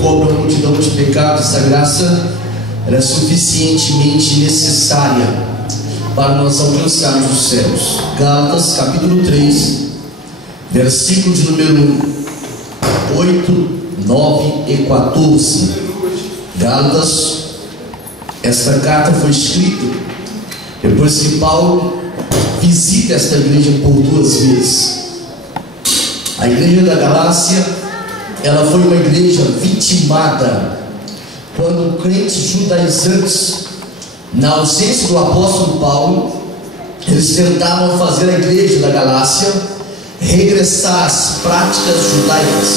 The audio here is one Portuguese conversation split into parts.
cobre a multidão de pecados. Essa graça ela é suficientemente necessária para nós alcançarmos os céus. Gálatas capítulo 3, versículo de número 8, 9 e 14. Gálatas, esta carta foi escrita depois que Paulo visita esta igreja por 2 vezes. A igreja da Galácia, ela foi uma igreja vitimada quando crentes judaizantes, na ausência do apóstolo Paulo, eles tentavam fazer a igreja da Galácia regressar às práticas judaicas.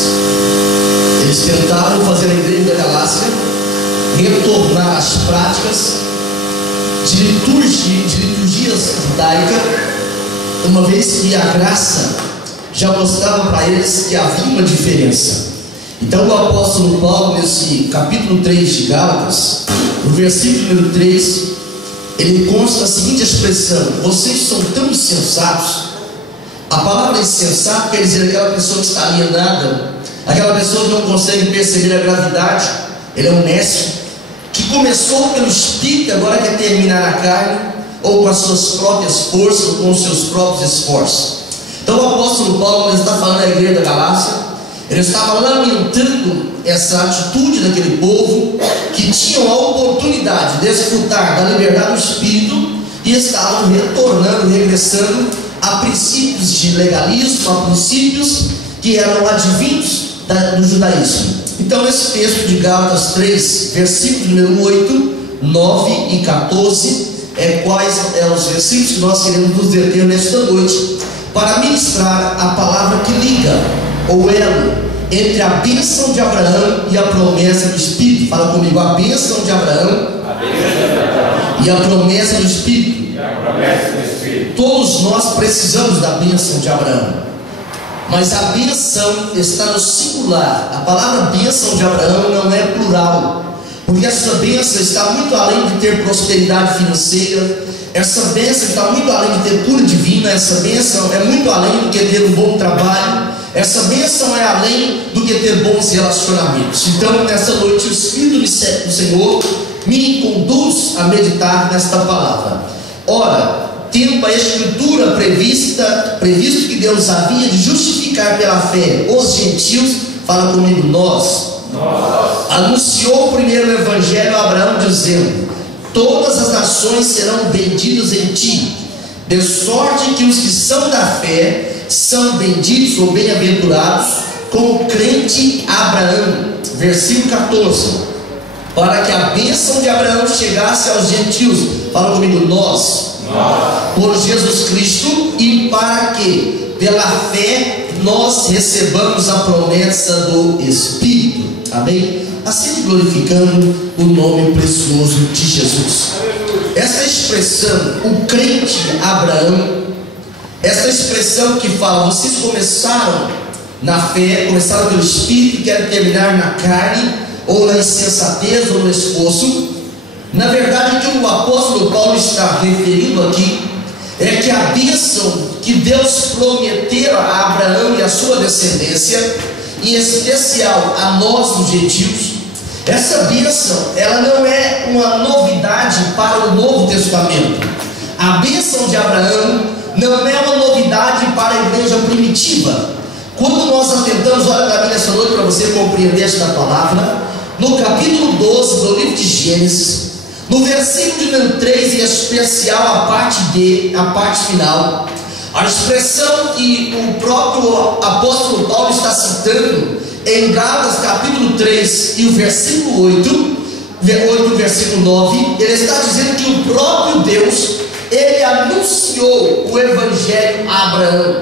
Eles tentavam fazer a igreja da Galácia retornar às práticas de liturgias judaicas, uma vez que a graça já mostrava para eles que havia uma diferença. Então o apóstolo Paulo, nesse capítulo 3 de Gálatas, no versículo número 3, ele consta a seguinte expressão: vocês são tão insensatos. A palavra insensato quer dizer aquela pessoa que está alienada, aquela pessoa que não consegue perceber a gravidade. Ele é um nécio, que começou pelo Espírito e agora quer terminar na carne, ou com as suas próprias forças, ou com os seus próprios esforços. Então o apóstolo Paulo, quando ele está falando da igreja da Galácia, ele estava lamentando essa atitude daquele povo que tinham a oportunidade de desfrutar da liberdade do Espírito e estavam retornando, regressando a princípios de legalismo, a princípios que eram advindos do judaísmo. Então esse texto de Gálatas 3, versículos número 8, 9 e 14 quais os versículos que nós queremos nos deter nesta noite para ministrar a palavra que liga ou elo entre a bênção de Abraão e a promessa do Espírito. Fala comigo: a bênção de Abraão, e a promessa do Espírito. Todos nós precisamos da bênção de Abraão, mas a bênção está no singular. A palavra bênção de Abraão não é plural, porque essa bênção está muito além de ter prosperidade financeira. Essa bênção está muito além de ter cura divina. Essa bênção é muito além do que ter um bom trabalho. Essa bênção é além do que ter bons relacionamentos. Então nessa noite o Espírito do Senhor me conduz a meditar nesta palavra. Ora, tendo a Escritura previsto que Deus havia de justificar pela fé os gentios, fala comigo, nós. Anunciou o primeiro evangelho a Abraão, dizendo: todas as nações serão benditas em ti, de sorte que os que são da fé são benditos ou bem-aventurados com o crente Abraão. Versículo 14: para que a bênção de Abraão chegasse aos gentios, fala comigo, nós, por Jesus Cristo, e para que pela fé nós recebamos a promessa do Espírito. Amém? Assim glorificando o nome precioso de Jesus. Essa expressão, o crente Abraão, essa expressão que fala, vocês começaram na fé, começaram pelo Espírito e querem terminar na carne, ou na insensatez, ou no esforço. Na verdade, o que o apóstolo Paulo está referindo aqui é que a bênção que Deus prometeu a Abraão e a sua descendência, em especial a nós, os gentios, essa bênção, ela não é uma novidade para o Novo Testamento. A bênção de Abraão não é uma novidade para a igreja primitiva. Quando nós atentamos, olha para mim nessa noite para você compreender esta palavra, no capítulo 12 do livro de Gênesis, no versículo número 3, em especial a parte D, a parte final, a expressão que o próprio apóstolo Paulo está citando em Gálatas capítulo 3 e o versículo 8, versículo 9, ele está dizendo que o próprio Deus, ele anunciou o evangelho a Abraão.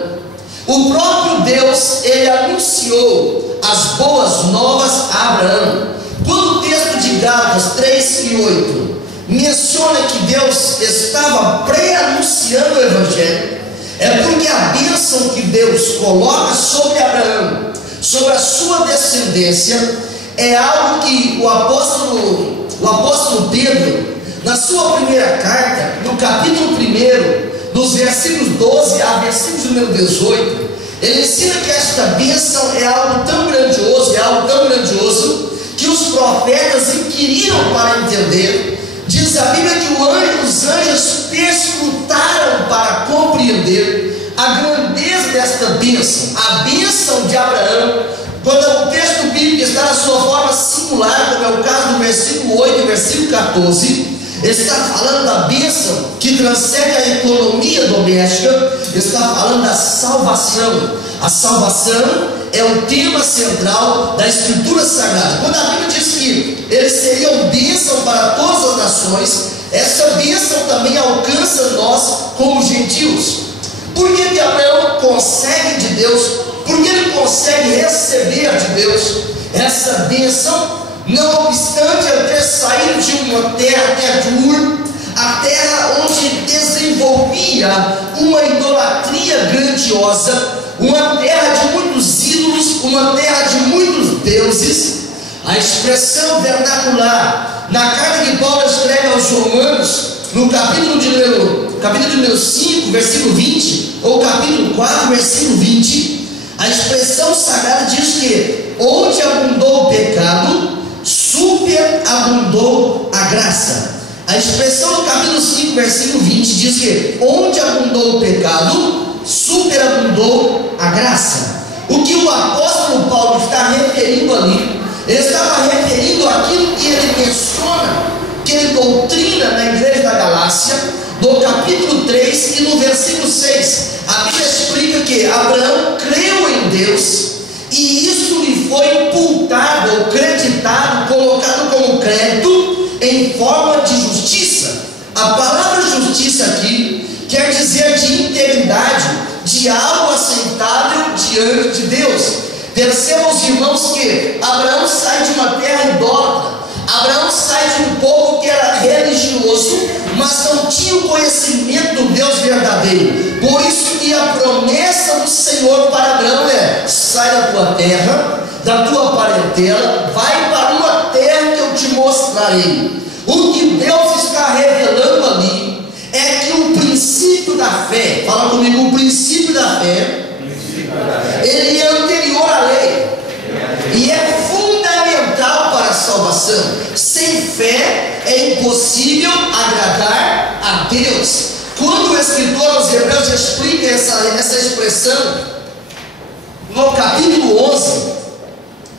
O próprio Deus, ele anunciou as boas novas a Abraão. Quando o texto de Gálatas 3 e 8 menciona que Deus estava pré-anunciando o evangelho, é porque a bênção que Deus coloca sobre Abraão, sobre a sua descendência, é algo que o apóstolo Pedro, na sua primeira carta, no capítulo 1, nos versículos 12 a versículo número 18, ele ensina que esta bênção é algo tão grandioso, os profetas inquiriram para entender. Diz a Bíblia que os anjos perscrutaram para compreender a grandeza desta bênção, a bênção de Abraão. Quando o texto bíblico está na sua forma singular, como é o caso do versículo 8 e versículo 14, está falando da bênção que transcende a economia doméstica, está falando da salvação. A salvação é o tema central da Escritura Sagrada. Quando a Bíblia diz que eles seriam bênção para todas as nações, essa bênção também alcança nós como gentios. Por que Abraão consegue de Deus? Porque ele consegue receber de Deus essa bênção, não obstante ele ter saído de uma terra de Ur, a terra onde desenvolvia uma idolatria grandiosa, uma terra de muitos ídolos, uma terra de muitos deuses. A expressão vernacular na carta que Paulo escreve aos Romanos, no capítulo de número 5, versículo 20, ou capítulo 4, versículo 20, a expressão sagrada diz que onde abundou o pecado, superabundou a graça. A expressão do capítulo 5, versículo 20 diz que onde abundou o pecado, superabundou a graça. O que o apóstolo Paulo está referindo ali, ele estava referindo aquilo que ele menciona, que ele doutrina na igreja da Galácia, no capítulo 3 e no versículo 6. A Bíblia explica que Abraão creu em Deus e isso lhe foi imputado, ou creditado, colocado como crédito em forma de justiça. A palavra justiça aqui quer dizer de integridade, de algo aceitável diante de Deus. Percebam os irmãos que Abraão sai de uma terra idólatra, Abraão sai de um povo que era religioso, mas não tinha o conhecimento do Deus verdadeiro. Por isso que a promessa do Senhor para Abraão é: sai da tua terra, da tua parentela, vai para uma terra que eu te mostrarei. O que Deus está revelando ali é que o princípio da fé, fala comigo, o princípio da fé, ele é anterior à lei e é fundamental para a salvação. Sem fé é impossível agradar a Deus. Quando o escritor aos Hebreus explica essa expressão no capítulo 11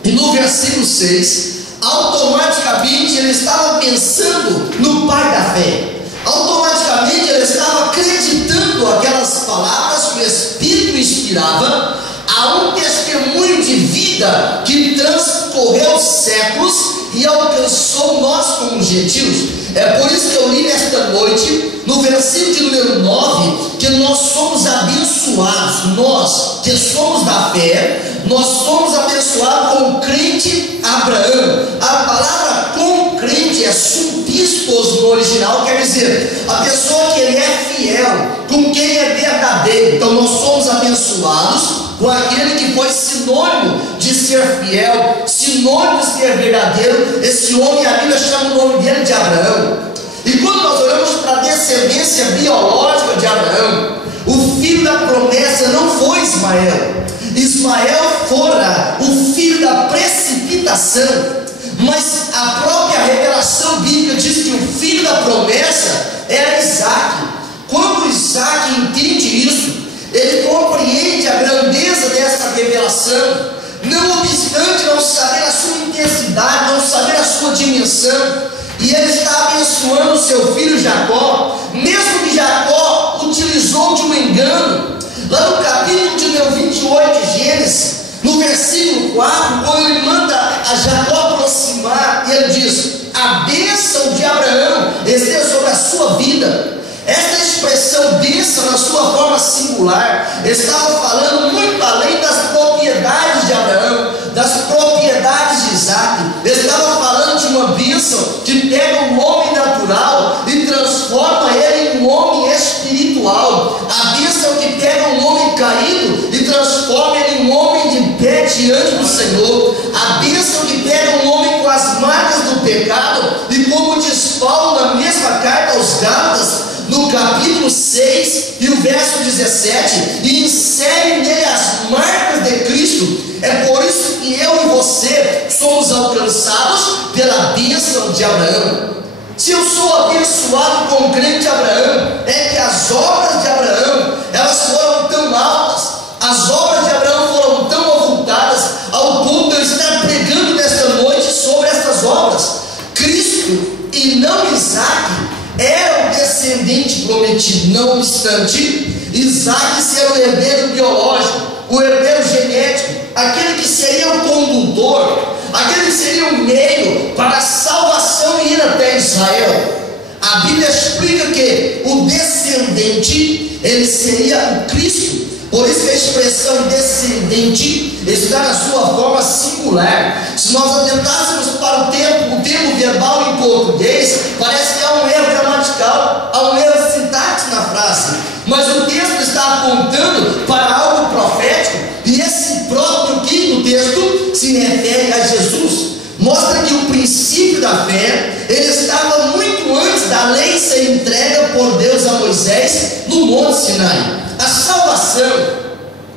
e no versículo 6, automaticamente ele estava pensando no pai da fé. Automaticamente ele estava acreditando aquelas palavras que o Espírito inspirava a um testemunho de vida que transcorreu séculos e alcançou nós como gentios. É por isso que eu li nesta noite, no versículo de número 9, que nós somos abençoados. Nós que somos da fé, nós somos abençoados com o crente Abraão. A palavra com crente é subpistos no original, quer dizer, a pessoa que ele é fiel, com quem é verdadeiro. Então nós somos abençoados com aquele que foi sinônimo de ser fiel, sinônimo de ser verdadeiro. Esse homem, a Bíblia chama o nome dele de Abraão. E quando nós olhamos para a descendência biológica de Abraão, o filho da promessa não foi Ismael. Ismael fora o filho da precipitação, mas a própria revelação bíblica diz que o filho da promessa era Isaac. Quando Isaac entende isso, ele compreende a grandeza dessa revelação, não obstante não saber a sua intensidade, não saber a sua dimensão, e ele está abençoando o seu filho Jacó, mesmo que Jacó utilizou de um engano. Lá no capítulo de número 28 de Gênesis, no versículo 4, quando ele manda a Jacó aproximar, e ele diz: a bênção de Abraão esteja sobre a sua vida. Esta expressão bênção, na sua forma singular, estava falando muito além das propriedades de Abraão, das propriedades de Isaac. Estava falando de uma bênção que pega um homem natural e transforma ele em um homem espiritual. A bênção que pega um homem caído e transforma ele em um homem de pé diante do Senhor. A bênção que pega um homem com as marcas do pecado, e como diz Paulo na mesma carta aos Gálatas, no no capítulo 6 e o verso 17, e insere nele as marcas de Cristo. É por isso que eu e você somos alcançados pela bênção de Abraão. Se eu sou abençoado com o crente Abraão, é que as obras de Abraão, elas foram tão altas, as obras de Abraão foram tão avultadas, ao ponto de eu estar pregando nesta noite sobre essas obras. Cristo, e não Isaac, era o descendente prometido. Não obstante, Isaac seria o herdeiro biológico, o herdeiro genético, aquele que seria o condutor, aquele que seria o meio para a salvação e ir até Israel. A Bíblia explica que o descendente, ele seria o Cristo. Por isso que a expressão descendente está na sua forma singular. Se nós atentássemos para o termo verbal em português, parece que há um erro gramatical, há um erro sintático na frase. Mas o texto está apontando para algo profético, e esse próprio quinto texto se refere a Jesus. Mostra que o princípio da fé, ele estava muito antes da lei ser entregue por Deus a Moisés no Monte Sinai. A salvação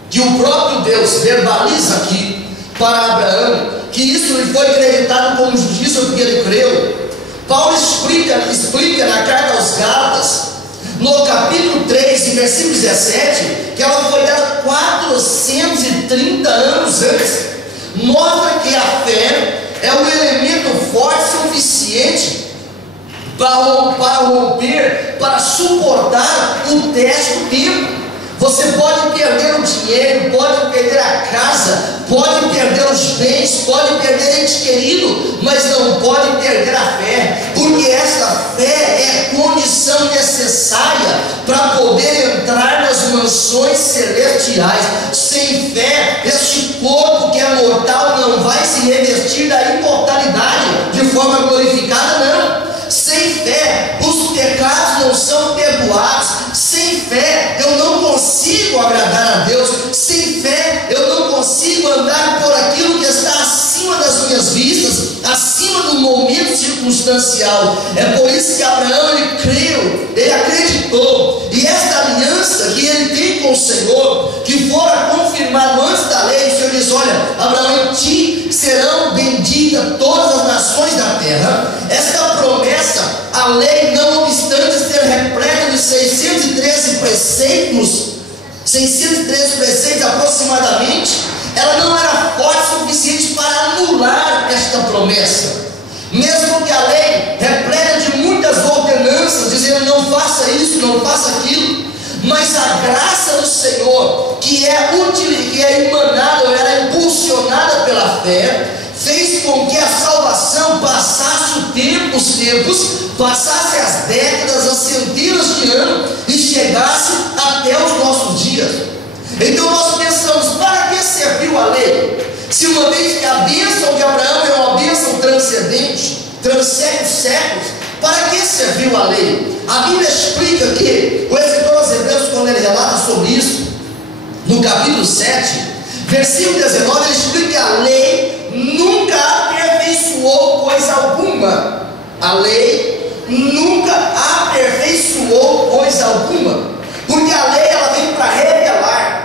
que o próprio Deus verbaliza aqui para Abraão, que isso lhe foi acreditado como justiça porque ele creu. Paulo explica na carta aos Gálatas, no capítulo 3, em versículo 17, que ela foi dada 430 anos antes. Mostra que a fé é um elemento forte suficiente para romper, para suportar o teste do tempo. Você pode perder o dinheiro, pode perder a casa, pode perder os bens, pode perder ente querido, mas não pode perder a fé, porque essa fé é condição necessária para poder entrar nas mansões celestiais. Sem fé, este corpo que é mortal não vai se revestir da imortalidade de forma glorificada, não. Sem fé, os pecados não são perdoados. Sem fé, eu não consigo agradar a Deus. Sem fé, eu não consigo andar por aquilo que está acima das minhas vistas, acima do momento circunstancial. É por isso que Abraão, ele creu, ele acreditou. E esta aliança que ele tem com o Senhor, que fora confirmado antes da lei, o Senhor diz: olha, Abraão, em ti serão benditas todas as nações da terra. Esta promessa, a lei, não obstante ser repleta de 613 preceitos aproximadamente, ela não era forte o suficiente para anular esta promessa. Mesmo que a lei repleta de muitas ordenanças, dizendo não faça isso, não faça aquilo, mas a graça do Senhor, que é emanada, ou era impulsionada pela fé, fez com que a salvação passasse os tempos, passasse as décadas, as centenas de anos e chegasse até os nossos dias. Então nós pensamos: para que serviu a lei? Se uma vez que a bênção de Abraão é uma bênção transcendente, transcende os séculos, para que serviu a lei? A Bíblia explica que o escritor aos Hebreus, quando ele relata sobre isso, no capítulo 7, versículo 19, ele explica que a lei nunca aperfeiçoou coisa alguma. A lei nunca aperfeiçoou coisa alguma, porque a lei, ela vem para revelar.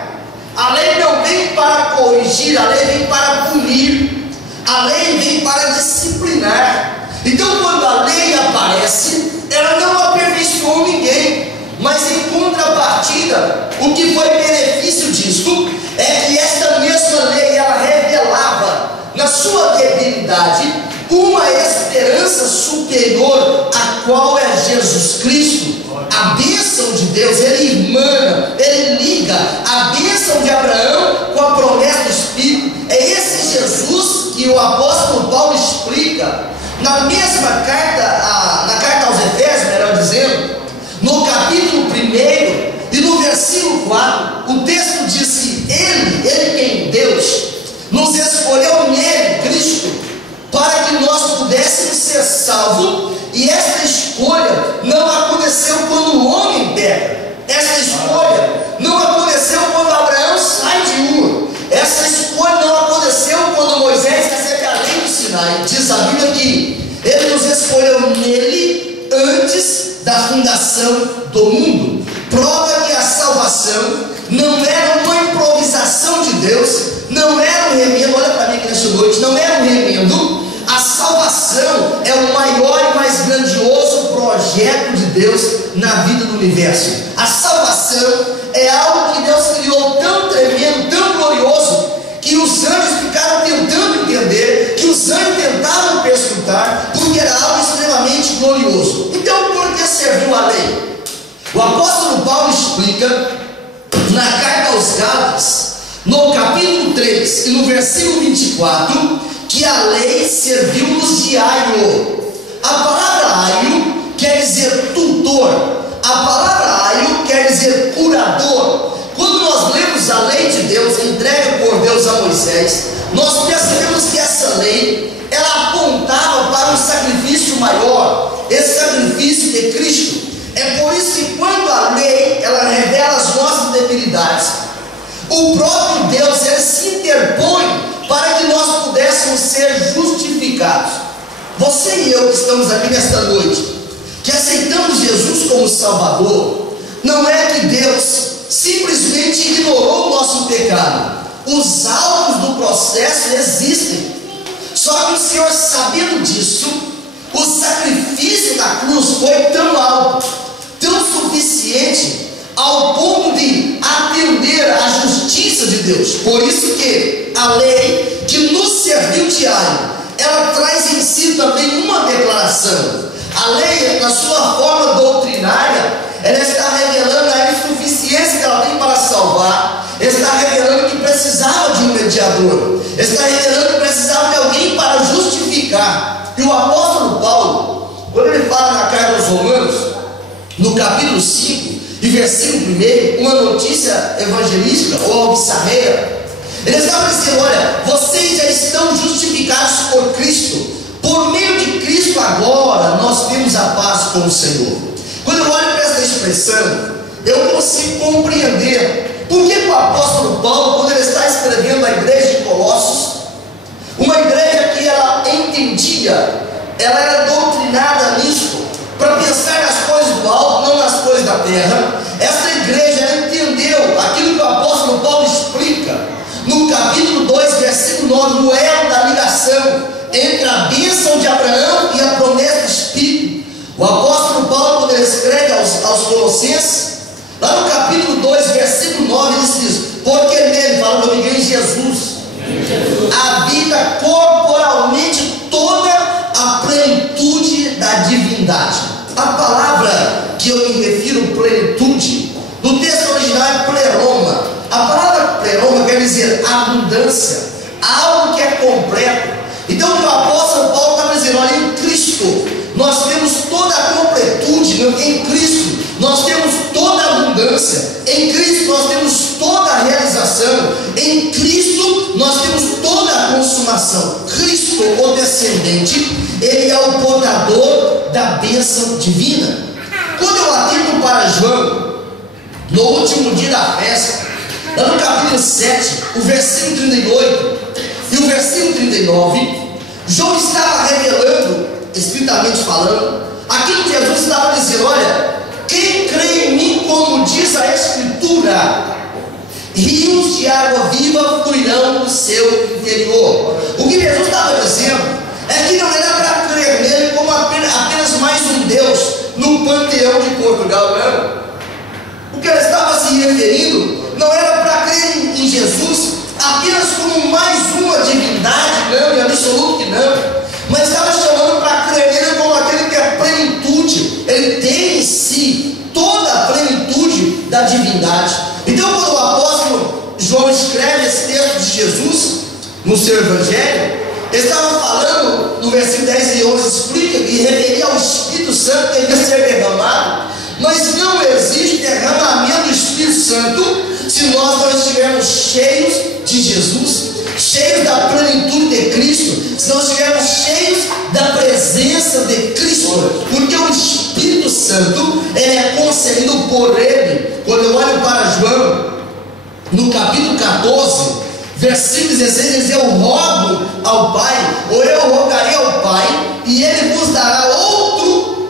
A lei não vem para corrigir, a lei vem para punir, a lei vem para disciplinar. Então, quando a lei aparece, ela não aperfeiçoou ninguém, mas em contrapartida, o que foi benefício disso é que esta mesma lei, ela revelava na sua debilidade uma esperança superior, a qual é Jesus Cristo. A bênção de Deus, ele emana, ele liga a bênção de Abraão com a promessa do Espírito. É esse Jesus que o apóstolo Paulo explica na mesma carta, na carta aos Efésios, melhor dizendo, no capítulo 1 e no versículo 4, o texto diz que ele quem Deus nos escolheu nele, Cristo, para que nós pudéssemos ser salvos. E esta escolha não aconteceu quando o homem peca. Esta escolha não aconteceu quando Abraão sai de Ur. Essa escolha não aconteceu quando Moisés recebe a lei do Sinai. Diz a Bíblia que ele nos escolheu fundação do mundo. Prova que a salvação não era uma improvisação de Deus, não era um remendo. Olha para mim aqui nessa noite, não era um remendo. A salvação é o maior e mais grandioso projeto de Deus na vida do universo. A salvação é algo que Deus criou tão tremendo, tão glorioso, que os anjos ficaram tentando entender, que os anjos tentaram perscrutar, porque era algo extremamente glorioso. Então, por que serviu a lei? O apóstolo Paulo explica na carta aos Gálatas, no capítulo 3 e no versículo 24, que a lei serviu-nos de aio. A palavra aio quer dizer tutor, a palavra aio quer dizer curador. Quando nós lemos a lei de Deus, entregue por Deus a Moisés, nós percebemos que essa lei, ela apontava para um sacrifício maior, esse sacrifício de Cristo. É por isso que quando a lei, ela revela as nossas debilidades, o próprio Deus, ele se interpõe para que nós pudéssemos ser justificados. Você e eu que estamos aqui nesta noite, que aceitamos Jesus como Salvador, não é que Deus simplesmente ignorou o nosso pecado. Os autos do processo existem. Só que o Senhor, sabendo disso, o sacrifício da cruz foi tão alto, tão suficiente, ao ponto de atender à justiça de Deus. Por isso que a lei que nos serviu de aio, ela traz em si também uma declaração. A lei, na sua forma doutrinária, ela está revelando a insuficiência que ela tem para salvar, está revelando que precisava de um mediador, está revelando que precisava de alguém para justificar. E o apóstolo Paulo, quando ele fala na carta aos Romanos, no capítulo 5 e versículo 1, uma notícia evangelística ou alvissareira, ele estava dizendo: olha, vocês já estão justificados por Cristo, por meio de Cristo agora nós temos a paz com o Senhor. Quando eu olho para essa expressão, eu consigo compreender por que o apóstolo Paulo, quando ele está escrevendo a igreja de Colossos, uma igreja que ela entendia, ela era doutrinada nisso, para pensar nas coisas do alto, não nas coisas da terra. Essa igreja, ela entendeu aquilo que o apóstolo Paulo explica no capítulo 2, versículo 9, no elo da ligação entre a bênção de Abraão e a promessa do Espírito. O apóstolo Paulo, quando ele escreve aos Colossenses, lá no capítulo 2, versículo 9, ele diz: porque nele, falando comigo, em Jesus, habita corporalmente toda a plenitude da divindade. A palavra que eu me refiro, plenitude, no texto original é pleroma. A palavra pleroma quer dizer abundância, algo que é completo. Então o apóstolo Paulo está dizendo: olha, em Cristo nós temos toda a completude, em Cristo nós temos toda a abundância, em Cristo nós temos toda a realização, em Cristo nós temos toda a consumação. Cristo, o descendente, ele é o portador da bênção divina. Quando eu atento para João, no último dia da festa, lá no capítulo 7, o versículo 38 e o versículo 39, João estava revelando, estritamente falando, aquilo que Jesus estava dizendo: olha, quem crê em mim, como diz a Escritura, rios de água viva fluirão do seu interior. O que Jesus estava dizendo é que não era para crer nele como apenas mais um Deus no panteão de Portugal, não. O que ele estava se referindo não era para crer em Jesus apenas como mais uma divindade, não, em absoluto que não, mas estava chamando para crer nele como aquele que é plenitude. Ele tem em si toda a plenitude da divindade. Então, quando o apóstolo João escreve esse texto de Jesus no seu evangelho, ele estava falando no versículo 10 e 11, explica que referia ao Espírito Santo que devia ser derramado, mas não existe derramamento do Espírito Santo se nós não estivermos cheios de Jesus, cheios da plenitude de Cristo, se não estivermos cheios da presença de Cristo, porque o Espírito Santo é concedido por Ele. Quando eu olho para João, no capítulo 14, versículo 16, ele diz: eu rogo ao Pai, ou eu rogarei ao Pai, e Ele vos dará outro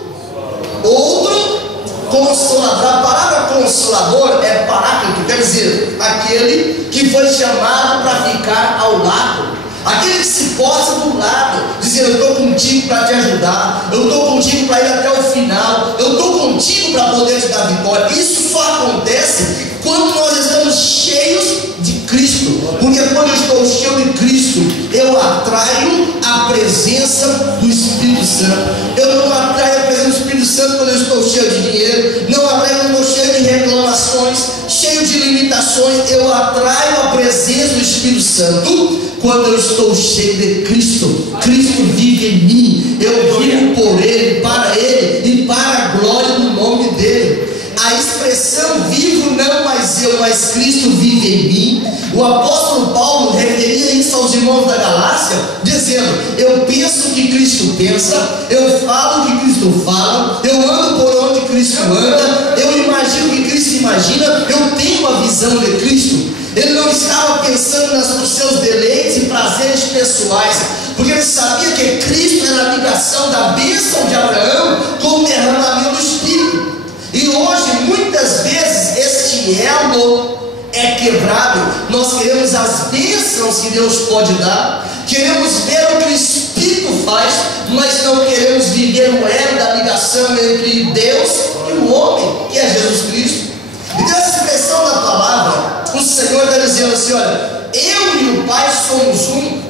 Consolador é Paráclito, quer dizer, aquele que foi chamado para ficar ao lado, aquele que se posta do lado, dizendo: eu estou contigo para te ajudar, eu estou contigo para ir até o final, eu estou contigo para poder te dar vitória. Isso só acontece quando nós estamos cheios de Cristo, porque quando eu estou cheio de Cristo, eu atraio a presença do Espírito Santo. Eu não atraio a presença do Espírito Santo quando eu estou cheio de dinheiro, não atraio quando eu estou cheio de reclamações, cheio de limitações. Eu atraio a presença do Espírito Santo quando eu estou cheio de Cristo. Cristo vive em mim, eu vivo por Ele, para Ele e para a glória do nome dEle. A expressão vivo não mais eu, mas Cristo vive em mim. O apóstolo Paulo referia isso aos irmãos da Galácia, dizendo: eu penso o que Cristo pensa, eu falo o que Cristo fala, eu ando por onde Cristo anda, eu imagino o que Cristo imagina, eu tenho a visão de Cristo. Ele não estava pensando nos seus deleites e prazeres pessoais, porque ele sabia que Cristo era a ligação da bênção de Abraão com o derramamento do Espírito. E hoje, muitas vezes, este elo é quebrado. Nós queremos as bênçãos que Deus pode dar, queremos ver o que o Espírito faz, mas não queremos viver o elo da ligação entre Deus e o homem, que é Jesus Cristo. Então, essa expressão da palavra, o Senhor está dizendo assim: olha, eu e o Pai somos um.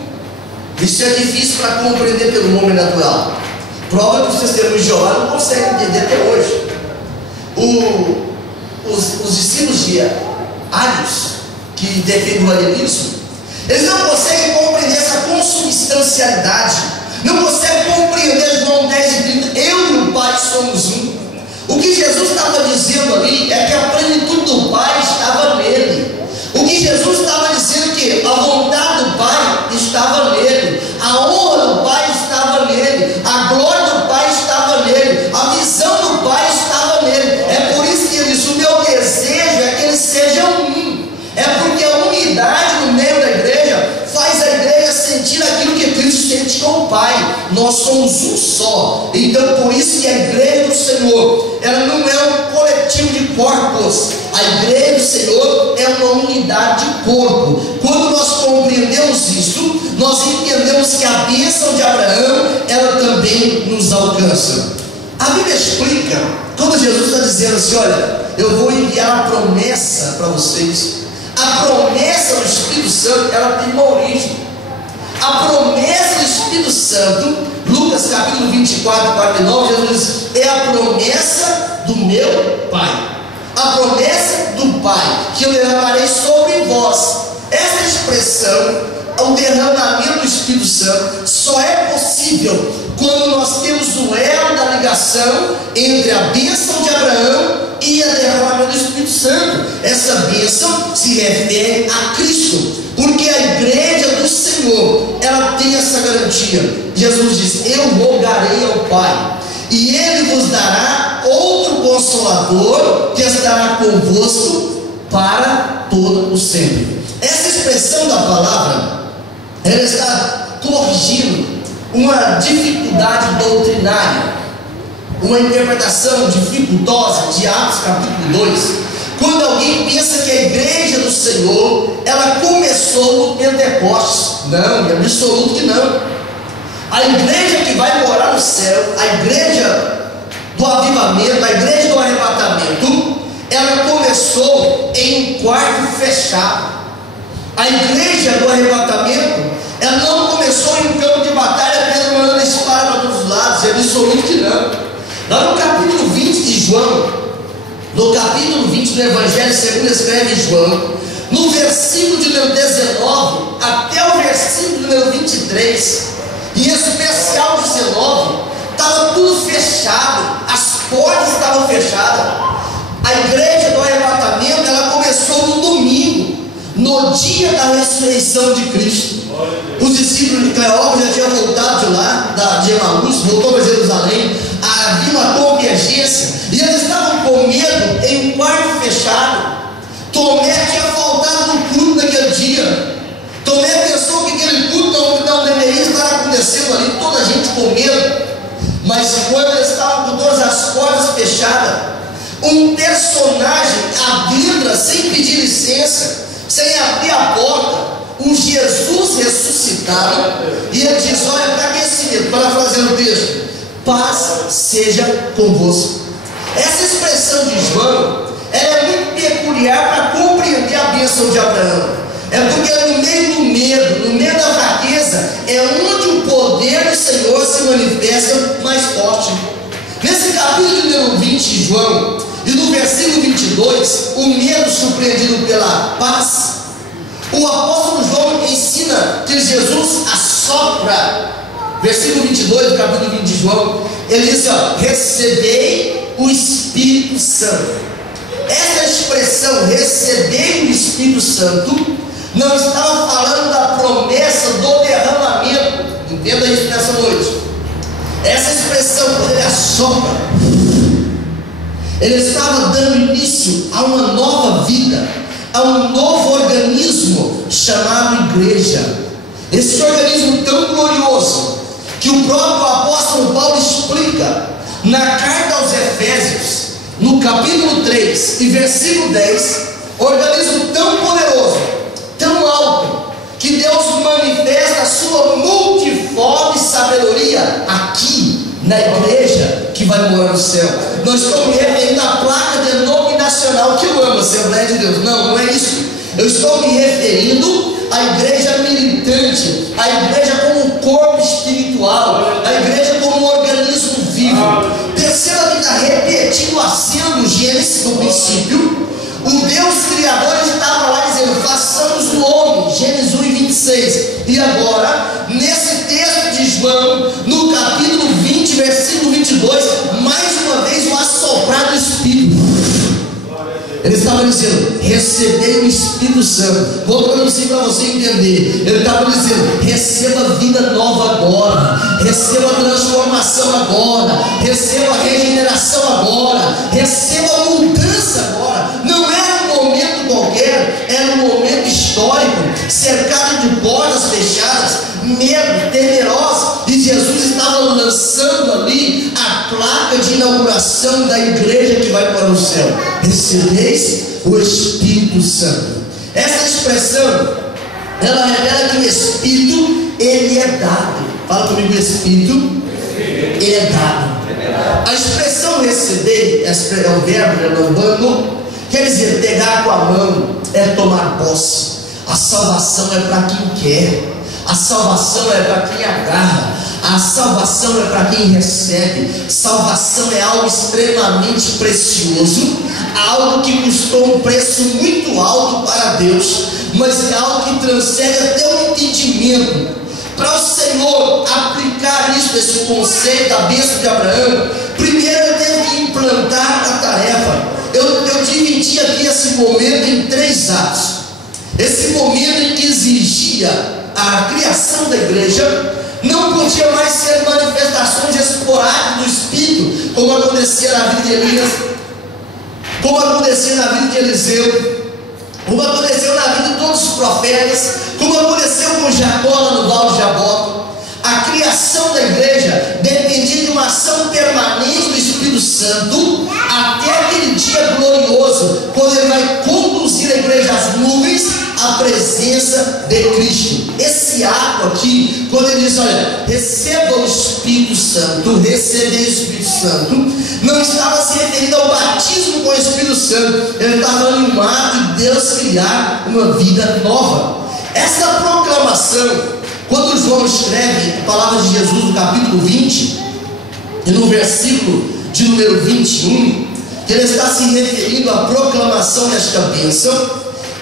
Isso é difícil para compreender pelo homem natural. Prova que os testemunhos de Jeová não conseguem entender até hoje. Os discípulos de Arius, que defendem o arianismo, eles não conseguem compreender essa consubstancialidade, não conseguem compreender João 10:30, eu e o Pai somos um. O que Jesus estava dizendo ali é que a plenitude do Pai estava nele. O que Jesus estava dizendo é que a vontade do Pai estava nele, a honra do Pai estava nele, a glória do Pai estava nele, a visão do Pai estava nele. É por isso que ele diz: o meu desejo é que eles sejam um. É porque a unidade no meio da igreja faz a igreja sentir aquilo que Cristo sente com o Pai. Nós somos um só. Então, por isso que a igreja do Senhor, ela não é um coletivo de corpos. A igreja do Senhor é uma unidade de corpo. Quando nós compreendemos isso, nós entendemos que a bênção de Abraão, ela também nos alcança. A Bíblia explica, quando Jesus está dizendo assim: olha, eu vou enviar a promessa para vocês. A promessa do Espírito Santo, ela tem uma origem. A promessa do Espírito Santo, Lucas capítulo 24, 49, Jesus diz: é a promessa do meu Pai. A promessa do Pai, que eu derramarei sobre vós. Essa expressão, o derramamento do Espírito Santo, só é possível quando nós temos o elo da ligação entre a bênção de Abraão e a derramamento do Espírito Santo. Essa bênção se refere a Cristo, porque a igreja do Senhor, ela tem essa garantia. Jesus diz: eu rogarei ao Pai, e Ele vos dará outro Consolador, que estará convosco para todo o sempre. Essa expressão da palavra, ela está corrigindo uma dificuldade doutrinária, uma interpretação dificultosa de Atos capítulo 2, quando alguém pensa que a igreja do Senhor, ela começou no Pentecostes. Não, em absoluto que não. A igreja que vai morar no céu, a igreja do avivamento, a igreja do arrebatamento, ela começou em um quarto fechado. A igreja do arrebatamento, ela não começou em um campo de batalha, Pedro mandando espada para todos os lados. É absoluto que não. Lá no capítulo 20 de João, no capítulo 20 do Evangelho segundo escreve João, no versículo de número 19 até o versículo de número 23, em especial 19, estava tudo fechado, as portas estavam fechadas. A igreja do arrebatamento, ela começou no domingo, no dia da ressurreição de Cristo. Os discípulos de Cleópatra já tinham voltado de lá, de Emaús, voltou para Jerusalém, havia uma convergência, e eles estavam com medo em um quarto fechado. Tomé tinha faltado no culto naquele dia. Tomé pensou que aquele culto não deveria estar acontecendo ali, toda a gente com medo. Mas quando eles estavam com todas as portas fechadas, um personagem adentra sem pedir licença, sem abrir a porta, um Jesus ressuscitado, e ele diz: olha, para que esse medo? Para fazer o texto: paz seja convosco. Essa expressão de João, ela é muito peculiar para compreender a bênção de Abraão. É porque no meio do medo, no meio da fraqueza, é onde o poder do Senhor se manifesta mais forte. Nesse capítulo número 20 de João, e no versículo 22, o medo surpreendido pela paz, o apóstolo João ensina que Jesus assopra. Versículo 22 do capítulo 20 de João, ele diz: ó, recebei o Espírito Santo. Essa expressão, recebei o Espírito Santo, não estava falando da promessa do derramamento. Entenda isso nessa noite. Essa expressão, quando ele assopra, ele estava dando início a uma nova vida, a um novo organismo chamado igreja. Esse organismo tão glorioso que o próprio apóstolo Paulo explica na carta aos Efésios, no capítulo 3 e versículo 10, organismo tão poderoso, tão alto, que Deus manifesta a sua multiforme sabedoria aqui na igreja que vai morar no céu. Não estou me referindo à placa denominacional que eu amo, Assembleia de Deus. Não é isso. Eu estou me referindo à igreja militante, à igreja como corpo espiritual, à igreja como organismo vivo. Terceira vida, repetindo a cena do Gênesis no princípio, o Deus Criador estava lá dizendo: façamos o homem, Gênesis 1 e 26. E agora, nesse texto de João, no capítulo 20, versículo 22, mais uma vez o assoprar do Espírito. Ele estava dizendo: recebei o Espírito Santo. Vou traduzir para você entender. Ele estava dizendo: receba vida nova agora, receba transformação agora, receba regeneração agora, receba mudança agora. Não era um momento qualquer, era um momento histórico, cercado de portas fechadas, medo, temeroso, e Jesus estava lançando ali a placa de inauguração da igreja que vai para o céu. Recebeis o Espírito Santo. Essa expressão, ela revela que o Espírito, ele é dado. Fala comigo: Espírito, ele é dado. A expressão receber, é o verbo lambano, quer dizer pegar com a mão, é tomar posse. A salvação é para quem quer, a salvação é para quem agarra, a salvação é para quem recebe. Salvação é algo extremamente precioso, algo que custou um preço muito alto para Deus, mas é algo que transcende até o entendimento. Para o Senhor aplicar isso, esse conceito da bênção de Abraão, primeiro ele teve que implantar a tarefa. Eu dividi aqui esse momento em 3 atos. Esse momento em que exigia a criação da igreja, não podia mais ser manifestações esporádicas do Espírito, como acontecia na vida de Elias, como acontecia na vida de Eliseu, como aconteceu na vida de todos os profetas, como aconteceu com Jacó lá no Val de Jabó. A criação da igreja dependia de uma ação permanente do Espírito Santo até aquele dia glorioso, quando ele vai conduzir a igreja às nuvens, à presença de Cristo. Esse ato aqui, quando ele diz: olha, receba o Espírito Santo, receber o Espírito Santo, não estava se referindo ao batismo com o Espírito Santo. Ele estava falando em um ato de Deus criar uma vida nova. Essa proclamação, quando João escreve a palavra de Jesus no capítulo 20, e no versículo de número 21, que ele está se referindo à proclamação desta bênção,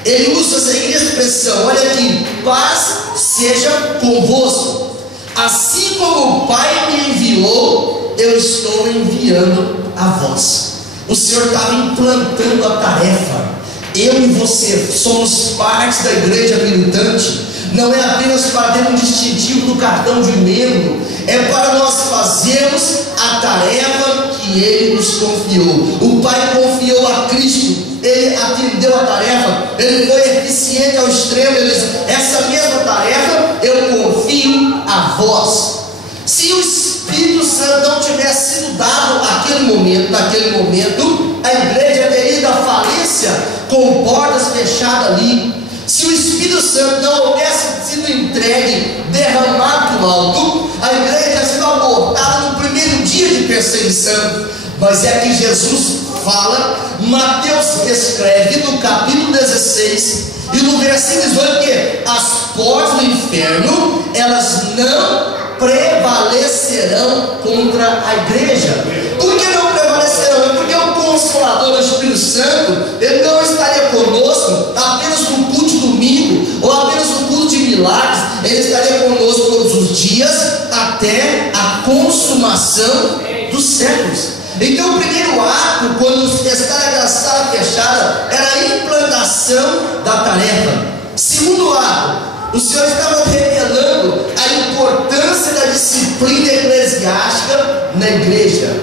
ele usa a seguinte expressão: olha aqui, paz seja convosco. Assim como o Pai me enviou, eu estou enviando a vós. O Senhor estava implantando a tarefa. Eu e você somos parte da igreja militante. Não é apenas para ter um distintivo do cartão de membro, é para nós fazermos a tarefa que Ele nos confiou. O Pai confiou a Cristo, Ele atendeu a tarefa, Ele foi eficiente ao extremo. Ele disse: essa mesma tarefa eu confio a vós. Se o Espírito Santo não tivesse sido dado naquele momento, a igreja teria ido à falência com portas fechadas ali. Se o Espírito Santo não houvesse sido entregue, derramado do alto, a igreja tinha sido abortada no primeiro dia de perseguição. Mas é que Jesus fala, Mateus escreve no capítulo 16 e no versículo 18 que as portas do inferno, elas não prevalecerão contra a igreja. Por que não prevalecerão? É porque o Consolador, o Espírito Santo, ele não estaria conosco apenas no culto de domingo ou apenas no culto de milagres. Ele estaria conosco todos os dias até a consumação dos séculos. Então o primeiro ato, quando está aquela sala fechada, era a implantação da tarefa. Segundo ato, o Senhor estava revelando a importância da disciplina eclesiástica na igreja.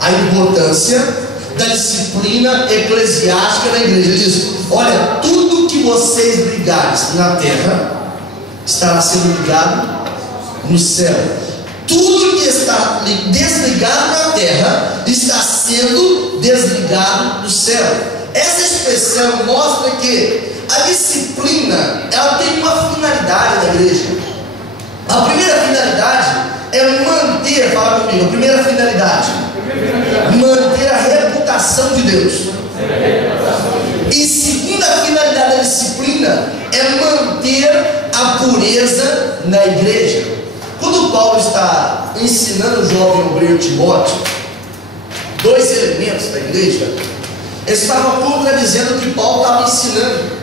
A importância da disciplina eclesiástica na igreja. Ele diz: olha, tudo que vocês ligarem na terra estará sendo ligado no céu. Tudo que está desligado na terra está sendo desligado no céu. Essa expressão mostra que a disciplina, ela tem uma finalidade na igreja. A primeira finalidade é manter, fala comigo, a primeira finalidade, manter a reputação de Deus. E segunda finalidade da disciplina é manter a pureza na igreja. Quando Paulo está ensinando o jovem obreiro Timóteo dois elementos da igreja, ele estava contradizendo o que Paulo estava ensinando.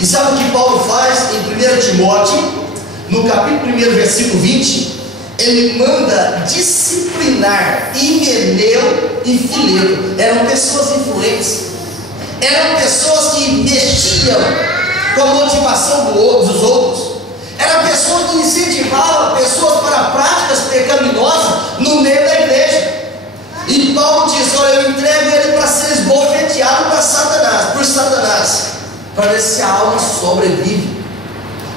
E sabe o que Paulo faz em 1 Timóteo, no capítulo 1, versículo 20? Ele manda disciplinar Himeneu e Fileto. Eram pessoas influentes, eram pessoas que mexiam com a motivação dos outros, eram pessoas que incentivavam pessoas para práticas pecaminosas no meio da igreja. E Paulo diz: olha, eu entrego ele para ser esbofeteado por Satanás, para ver se a alma sobrevive.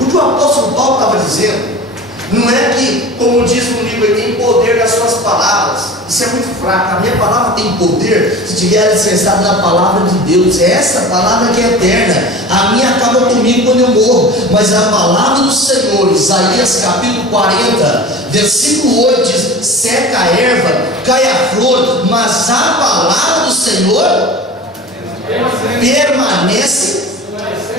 O que o apóstolo Paulo estava dizendo não é que, como diz no livro, ele tem poder das suas palavras. Isso é muito fraco. A minha palavra tem poder se estiver alicerçada na palavra de Deus. É essa palavra que é eterna. A minha acaba comigo quando eu morro, mas a palavra do Senhor, Isaías capítulo 40, versículo 8 diz: seca a erva, cai a flor, mas a palavra do Senhor permanece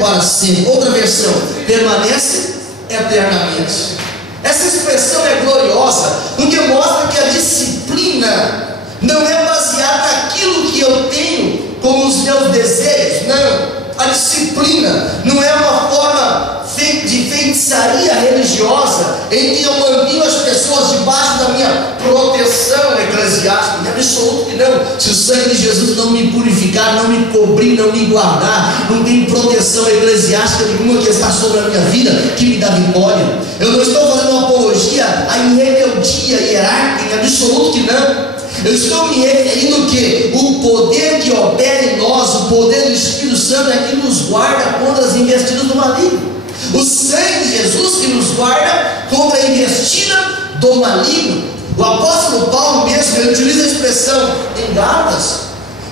para sempre. Outra versão: permanece eternamente. Essa expressão é gloriosa, porque mostra que a disciplina não é baseada naquilo que eu tenho como os meus desejos. Não, a disciplina não é uma forma de feitiçaria religiosa em que eu mantenho as pessoas debaixo da minha proteção eclesiástica. É absoluto que não. Se o sangue de Jesus não me purificar, não me cobrir, não me guardar, não tem proteção eclesiástica nenhuma que está sobre a minha vida que me dá vitória. Eu não estou fazendo uma apologia à rebeldia hierárquica, em absoluto que não. Eu estou me referindo que o poder que opera em nós, o poder do Espírito Santo, é que nos guarda contra as investidas do maligno. O sangue de Jesus que nos guarda contra a investida do maligno. O apóstolo Paulo mesmo, ele utiliza a expressão em Gálatas,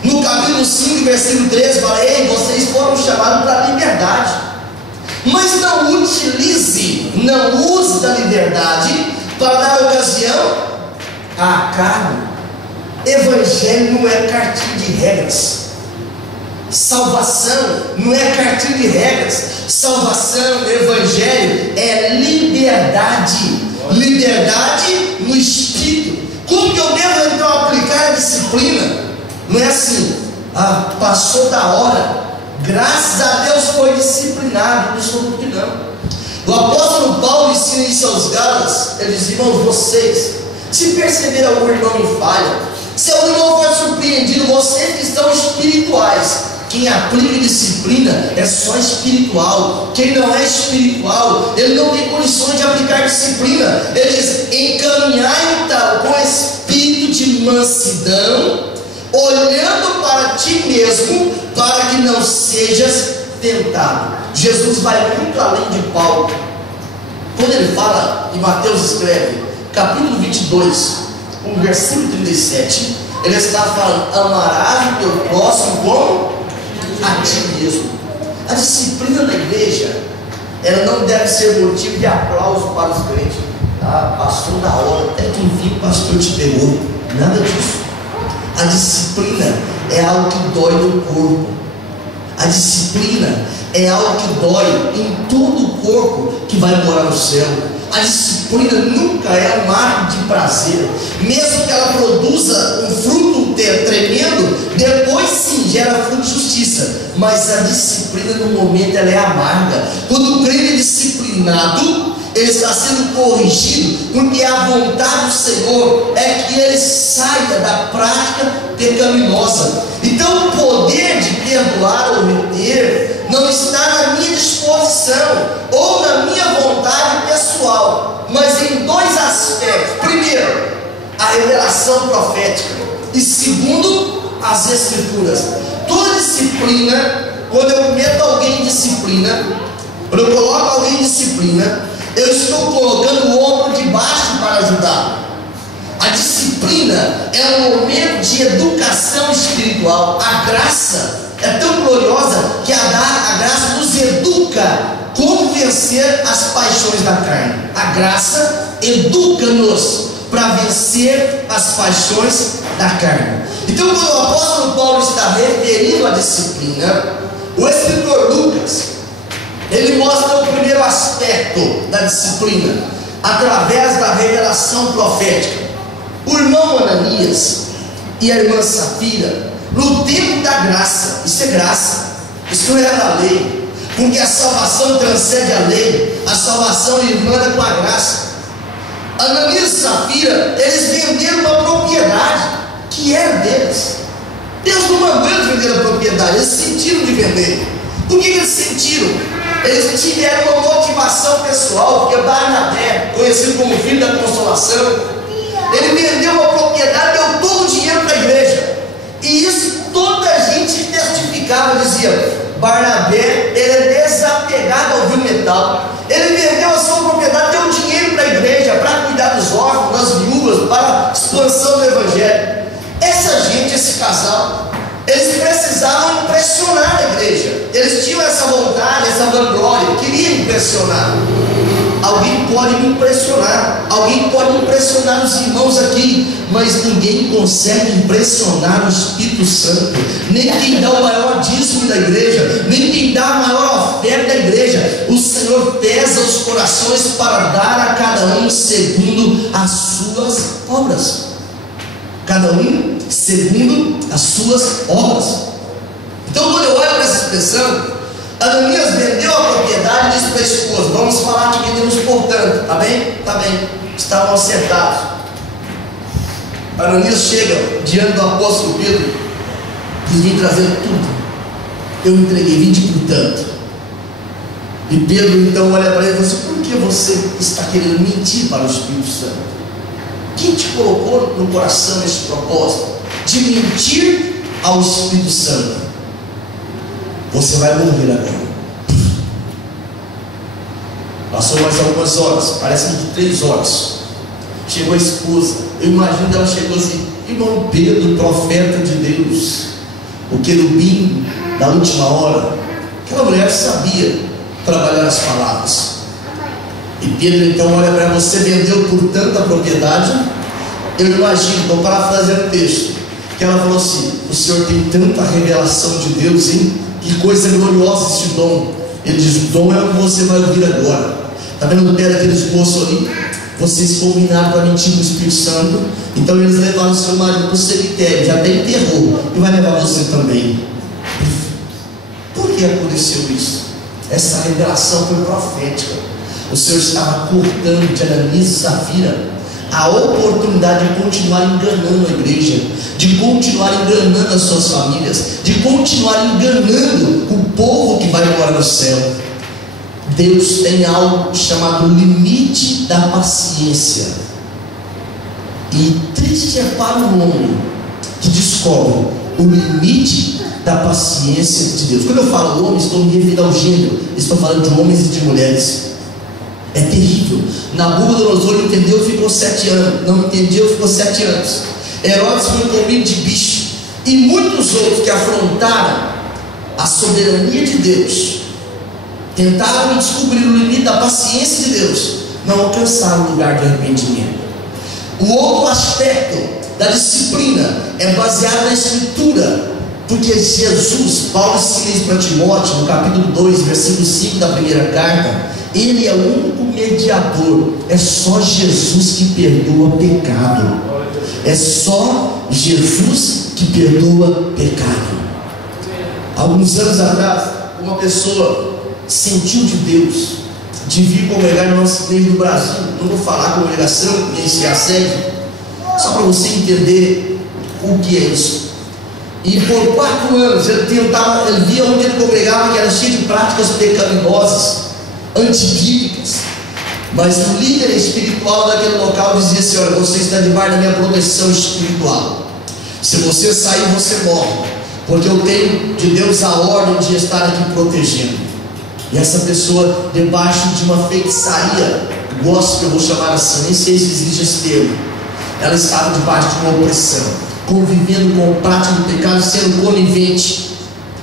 no capítulo 5, versículo 13, fala: ei, vocês foram chamados para a liberdade, mas não use da liberdade para dar ocasião à carne. Evangelho não é cartilha de regras. Salvação não é cartilha de regras. Salvação, evangelho é liberdade. Liberdade no espírito. Como que eu devo então aplicar a disciplina? Não é assim: passou da hora, graças a Deus foi disciplinado. Não sou que não. O apóstolo Paulo ensina isso aos Gálatas. Ele diz: irmãos, vocês, se perceber algum irmão em falha, se algum irmão for surpreendido, vocês que estão espirituais, quem aplica disciplina é só espiritual. Quem não é espiritual, ele não tem condições de aplicar disciplina. Ele diz: encaminhai então com espírito de mansidão, olhando para ti mesmo, para que não sejas tentado. Jesus vai muito além de Paulo. Quando ele fala, e Mateus escreve, capítulo 22, o versículo 37, Ele está falando: amarás o teu próximo como a ti mesmo. A disciplina da igreja, ela não deve ser motivo de aplauso para os crentes. Ah, pastor da hora, até que enfim o pastor te pegou. Nada disso. A disciplina é algo que dói no corpo. A disciplina é algo que dói em todo o corpo que vai morar no céu. A disciplina nunca é um ato de prazer, mesmo que ela produza um fruto tremendo, depois sim gera fruto de justiça, mas a disciplina no momento ela é amarga. Quando o crente é disciplinado, ele está sendo corrigido, porque a vontade do Senhor é que ele saia da prática pecaminosa. Então o poder de perdoar ou reter não está na minha disposição ou na minha vontade pessoal, mas em dois aspectos: primeiro, a revelação profética, e segundo, as escrituras. Toda disciplina, quando eu meto alguém em disciplina, quando eu coloco alguém em disciplina, eu estou colocando o ombro de baixo para ajudar. A disciplina é um momento de educação espiritual. A graça é tão gloriosa que a graça nos educa como vencer as paixões da carne. A graça educa-nos para vencer as paixões da carne. Então, quando o apóstolo Paulo está referindo à disciplina, o escritor Lucas, ele mostra o primeiro aspecto da disciplina através da revelação profética. O irmão Ananias e a irmã Safira, no tempo da graça, isso é graça, isso não é da lei, porque a salvação transcende a lei, a salvação irmana com a graça. Ananias e Safira, eles venderam uma propriedade que era deles. Deus não mandou eles vender a propriedade, eles sentiram de vender. Por que eles sentiram? Eles tiveram uma motivação pessoal, porque Barnabé, conhecido como filho da consolação, ele vendeu uma propriedade, deu todo o dinheiro para a igreja, e isso toda a gente testificava, dizia: Barnabé, ele é desapegado ao vil metal, ele vendeu a sua propriedade, deu dinheiro para a igreja, para cuidar dos órfãos, das viúvas, para a expansão do evangelho. Essa gente, esse casal, eles precisavam impressionar a igreja, eles tinham essa vontade, essa vanglória, queriam impressionar. Alguém pode me impressionar, alguém pode impressionar os irmãos aqui, mas ninguém consegue impressionar o Espírito Santo. Nem quem dá o maior dízimo da igreja, nem quem dá a maior oferta da igreja. O Senhor pesa os corações para dar a cada um segundo as suas obras. Cada um segundo as suas obras. Então, quando eu olho para essa expressão, Ananias vendeu a propriedade e disse para a esposa: vamos falar que vendemos por tanto, tá bem? Tá bem. Estavam acertados. Ananias chega diante do apóstolo Pedro, diz: vim trazer tudo, eu entreguei 20 por tanto. E Pedro então olha para ele e fala assim: por que você está querendo mentir para o Espírito Santo? Quem te colocou no coração esse propósito de mentir ao Espírito Santo? Você vai morrer agora. Passou mais algumas horas, parece que 3 horas. Chegou a esposa. Eu imagino que ela chegou assim: irmão Pedro, profeta de Deus, o querubim da última hora. Aquela mulher sabia trabalhar as palavras. E Pedro então olha para ela: você vendeu por tanta propriedade? Eu imagino, estou parafraseando o texto, que ela falou assim: o senhor tem tanta revelação de Deus, hein? Que coisa gloriosa esse dom. Ele diz: o dom é o que você vai ouvir agora. Está vendo o pé daqueles moços ali? Vocês combinaram para mentir com o Espírito Santo, então eles levaram o seu marido para o cemitério, já até enterrou, e vai levar você também. Por que aconteceu isso? Essa revelação foi profética. O Senhor estava cortando de Ananias e Safira a oportunidade de continuar enganando a igreja, de continuar enganando as suas famílias, de continuar enganando o povo que vai morar no céu. Deus tem algo chamado limite da paciência, e triste é para o homem que descobre o limite da paciência de Deus. Quando eu falo homem, estou me referindo ao gênero, estou falando de homens e de mulheres. É terrível. Nabucodonosor entendeu, ficou 7 anos. Não entendeu, ficou 7 anos. Herodes foi comido de bicho, e muitos outros que afrontaram a soberania de Deus, tentaram descobrir o limite da paciência de Deus, não alcançaram o lugar de arrependimento. O outro aspecto da disciplina é baseado na Escritura, porque Jesus, Paulo ensina isso para Timóteo, no capítulo 2, versículo 5 da primeira carta. Ele é o único mediador, é só Jesus que perdoa pecado, é só Jesus que perdoa pecado. Alguns anos atrás, uma pessoa sentiu de Deus de vir congregar no nosso igreja do Brasil. Não vou falar congregação, nem se segue, só para você entender o que é isso. E por 4 anos ele via onde ele congregava que era cheio de práticas pecaminosas, antibíblicas, mas o líder espiritual daquele local dizia assim: olha, você está debaixo da minha proteção espiritual, se você sair você morre, porque eu tenho de Deus a ordem de estar aqui protegendo. E essa pessoa, debaixo de uma feitiçaria gospel, eu vou chamar assim, nem sei se existe esse termo, ela estava debaixo de uma opressão, convivendo com o prática do pecado, sendo conivente,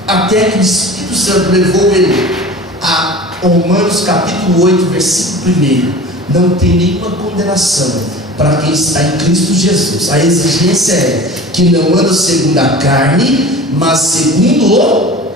até que o Espírito Santo levou ele a Romanos capítulo 8, versículo 1. Não tem nenhuma condenação para quem está em Cristo Jesus. A exigência é que não anda segundo a carne, mas segundo o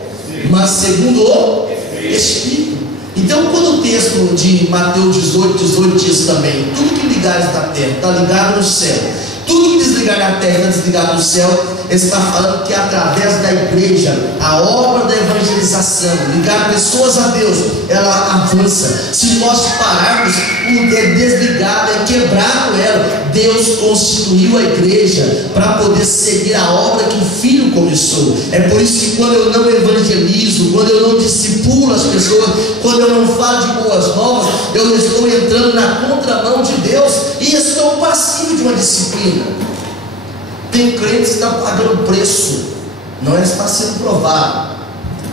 Espírito. Então, quando o texto de Mateus 18 diz também: tudo que ligares na terra está ligado no céu, tudo que desligar na terra está desligado no céu, está falando que através da igreja, a obra da evangelização, ligar pessoas a Deus, ela avança. Se nós pararmos, é desligado, é quebrado ela. Deus constituiu a igreja para poder seguir a obra que o Filho começou. É por isso que quando eu não evangelizo, quando eu não discipulo as pessoas, quando eu não falo de boas novas, eu estou entrando na contramão de Deus e estou passivo de uma disciplina. Tem crente que está pagando preço, não é, está sendo provado,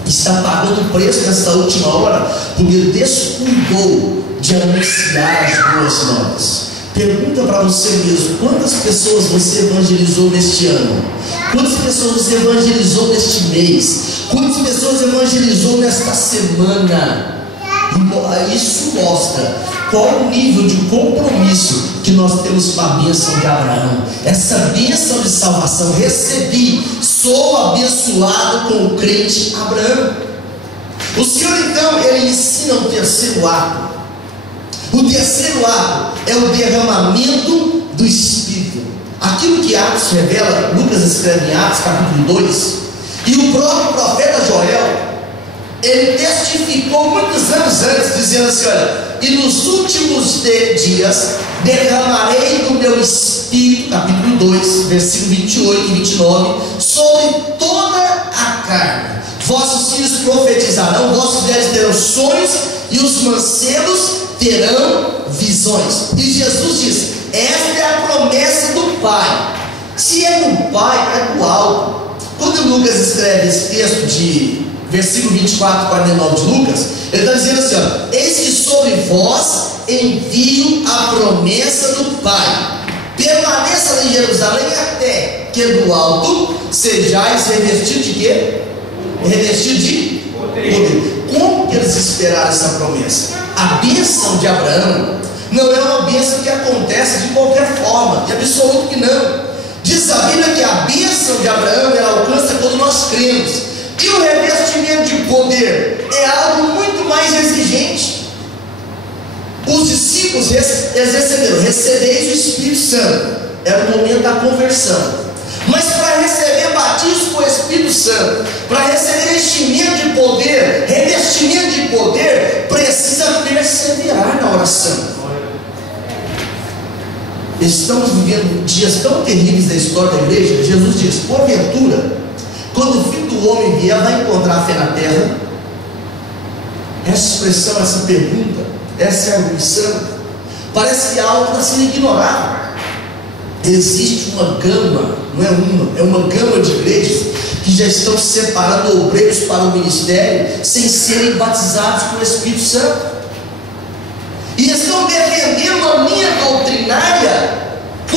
está pagando preço nessa última hora, porque descuidou de anunciar as boas novas. Pergunta para você mesmo: quantas pessoas você evangelizou neste ano? Quantas pessoas você evangelizou neste mês? Quantas pessoas evangelizou nesta semana? Isso mostra qual o nível de compromisso que nós temos com a bênção de Abraão. Essa bênção de salvação recebi, sou abençoado com o crente Abraão. O Senhor então, ele ensina o terceiro ato. O terceiro ato é o derramamento do Espírito. Aquilo que Atos revela, Lucas escreve em Atos capítulo 2, e o próprio profeta Joel, ele testificou muitos anos antes, dizendo assim: olha, e nos últimos dias derramarei do meu Espírito, capítulo 2, versículo 28 e 29, sobre toda a carne. Vossos filhos profetizarão, vossos velhos terão sonhos, e os mancebos terão visões. E Jesus diz: esta é a promessa do Pai. Se é do Pai, é do alto. Quando Lucas escreve esse texto de versículo 24 e 49 de Lucas, ele está dizendo assim: ó, eis que sobre vós envio a promessa do Pai, permaneça em Jerusalém até que do alto sejais revestidos de quê? Revestidos de poder. Como que eles esperaram essa promessa? A bênção de Abraão não é uma bênção que acontece de qualquer forma, de absoluto que não. Diz a Bíblia que a bênção de Abraão ela alcança quando nós cremos. E o revestimento de poder é algo muito mais exigente. Os discípulos recebeis o Espírito Santo, era o momento da conversão. Mas para receber batismo com o Espírito Santo, para receber revestimento de poder, precisa perseverar na oração. Estamos vivendo dias tão terríveis da história da igreja. Jesus diz: porventura, quando o Filho do Homem vier, vai encontrar fé na terra? Essa expressão, essa pergunta, essa arguição, parece que algo está sendo ignorado. Existe uma gama, não é uma gama de igrejas que já estão separando obreiros para o ministério sem serem batizados com o Espírito Santo, e estão defendendo a linha doutrinária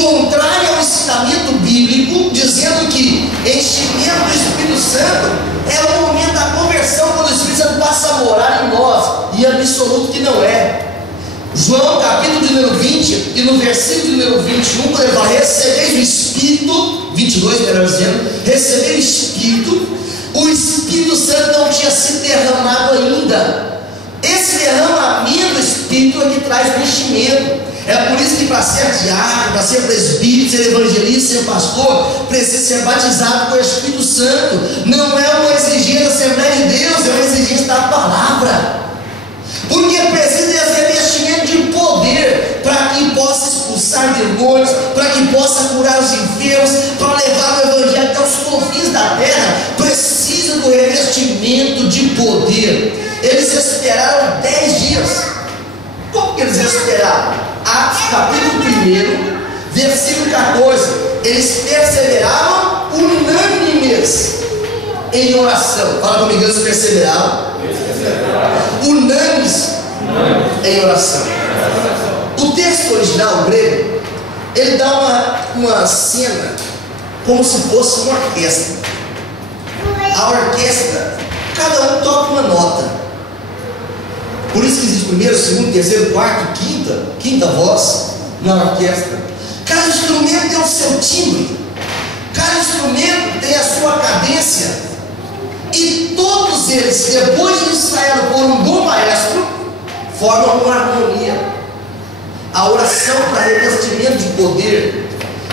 contrária ao ensinamento bíblico, dizendo que enchimento do Espírito Santo é o momento da conversão, quando o Espírito Santo passa a morar em nós, e absoluto que não é. João capítulo de número 20, e no versículo de número 21, quando ele fala: recebeis o Espírito, 22 melhor dizendo, recebeis o Espírito Santo não tinha sido derramado ainda. Esse derramamento do Espírito é que traz o enchimento. É por isso que para ser diácono, para ser presbítero, ser evangelista, ser pastor, precisa ser batizado com o Espírito Santo. Não é uma exigência da Assembleia de Deus, é uma exigência da palavra. Porque precisa desse revestimento de poder para que possa expulsar demônios, para que possa curar os enfermos, para levar o Evangelho até os confins da terra. Precisa do revestimento de poder. Eles esperaram 10 dias. Como que eles esperaram? Atos capítulo 1, versículo 14. Eles perseveraram unânimes em oração. Fala comigo, eles perseveraram unânimes em oração. O texto original, o grego, ele dá uma cena como se fosse uma orquestra. A orquestra, cada um toca uma nota. Por isso que existe primeiro, segundo, terceiro, quarto, quinta voz na orquestra. Cada instrumento tem o seu timbre, cada instrumento tem a sua cadência, e todos eles, depois de ensaiado por um bom maestro, formam uma harmonia. A oração para revestimento de poder,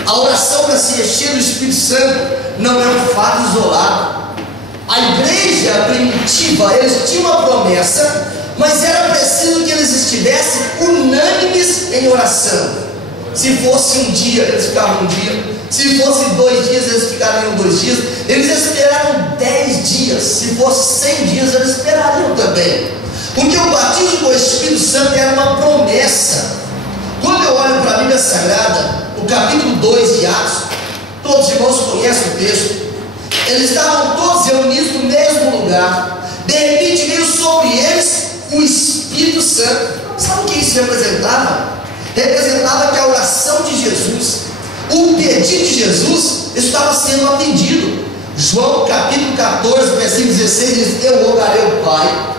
a oração para se encher do Espírito Santo, não é um fato isolado. A igreja primitiva, eles tinham uma promessa, mas era preciso que eles estivessem unânimes em oração. Se fosse um dia, eles ficavam um dia. Se fosse 2 dias, eles ficariam 2 dias. Eles esperaram 10 dias. Se fosse 100 dias, eles esperariam também. Porque o batismo com o Espírito Santo era uma promessa. Quando eu olho para a Bíblia Sagrada, o capítulo 2 de Atos, todos os irmãos conhecem o texto. Eles estavam todos reunidos no mesmo lugar. De repente veio sobre eles o Espírito Santo. Sabe o que isso representava? Representava que a oração de Jesus, o pedido de Jesus, estava sendo atendido. João capítulo 14, versículo 16 diz: eu rogarei ao Pai,